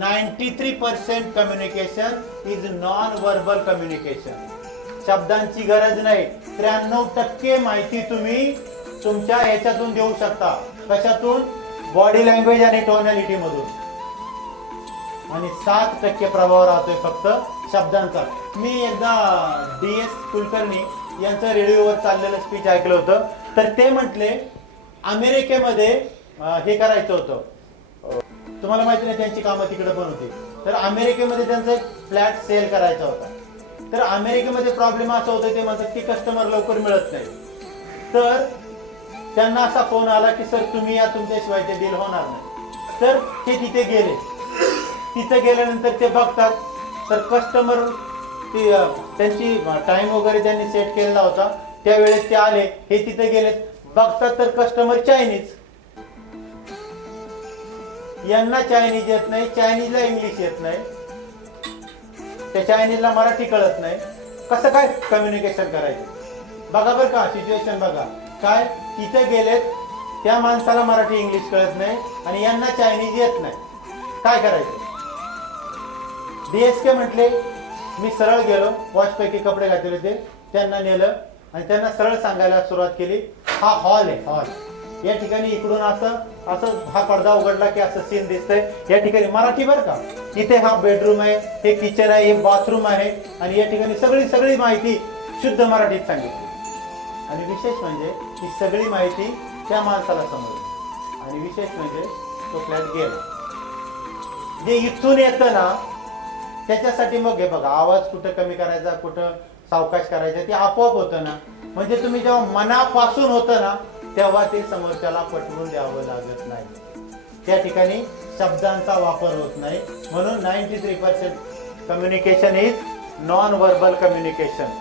Ninety three percent communication is non verbal communication शब्दांची गरज नाही. त्र्याण्णव टक्के माहिती तुम्ही तुमच्या ह्याच्यातून देऊ शकता. कशातून? बॉडी लँग्वेज आणि टोनॅलिटी मधून. आणि सात टक्के प्रभाव राहतोय फक्त शब्दांचा. मी एकदा डी एस कुलकर्णी यांचं रेडिओवर चाललेलं स्पीच ऐकलं होतं. तर ते म्हटले अमेरिकेमध्ये हे करायचं होतं. तुम्हाला माहिती नाही त्यांची कामं तिकडे पण होती. तर अमेरिकेमध्ये त्यांचा एक फ्लॅट सेल करायचा होता. तर अमेरिकेमध्ये प्रॉब्लेम असा होता ते म्हणतात की कस्टमर लवकर मिळत नाही. तर त्यांना असा फोन आला की सर तुम्ही या तुमच्याशिवाय ते डील होणार नाही. तर ते तिथे गेले. तिथे गेल्यानंतर ते बघतात. तर कस्टमर ती त्यांची टाईम वगैरे त्यांनी सेट केलेला होता. त्यावेळेस ते आले हे तिथे गेले बघतात तर कस्टमर चायनीज यांना चायनीज येत नाही चायनीजला इंग्लिश येत नाही. त्या चायनीजला मराठी कळत नाही. कसं काय कम्युनिकेशन करायचं? बघा बरं का सिच्युएशन बघा. काय? तिथे गेलेत त्या माणसाला मराठी इंग्लिश कळत नाही आणि यांना चायनीज येत नाही. काय करायचं? डीएसके म्हटले मी सरळ गेलो वॉशपैकी कपडे घातले होते त्यांना नेलं आणि त्यांना सरळ सांगायला सुरुवात केली. हा हॉल आहे हॉल या ठिकाणी इकडून असं असं हा पडदा उघडला की असं सीन दिसतंय. या ठिकाणी मराठी बरं का? इथे हा बेडरूम आहे हे किचन आहे हे बाथरूम आहे आणि या ठिकाणी सगळी सगळी माहिती शुद्ध मराठीत सांगितली. आणि विशेष म्हणजे ही सगळी माहिती त्या माणसाला समजली. आणि विशेष म्हणजे तो फ्लॅट गेला. जे इथून येतं ना त्याच्यासाठी मग हे बघा आवाज कुठं कमी करायचा कुठं सावकाश करायचा ते आपोआप होतं ना. म्हणजे तुम्ही जेव्हा मनापासून होतं ना तेव्हा ते समोरच्याला पटवून द्यावं लागत नाही. त्या ठिकाणी शब्दांचा वापर होत नाही. म्हणून ninety three percent communication is non verbal communication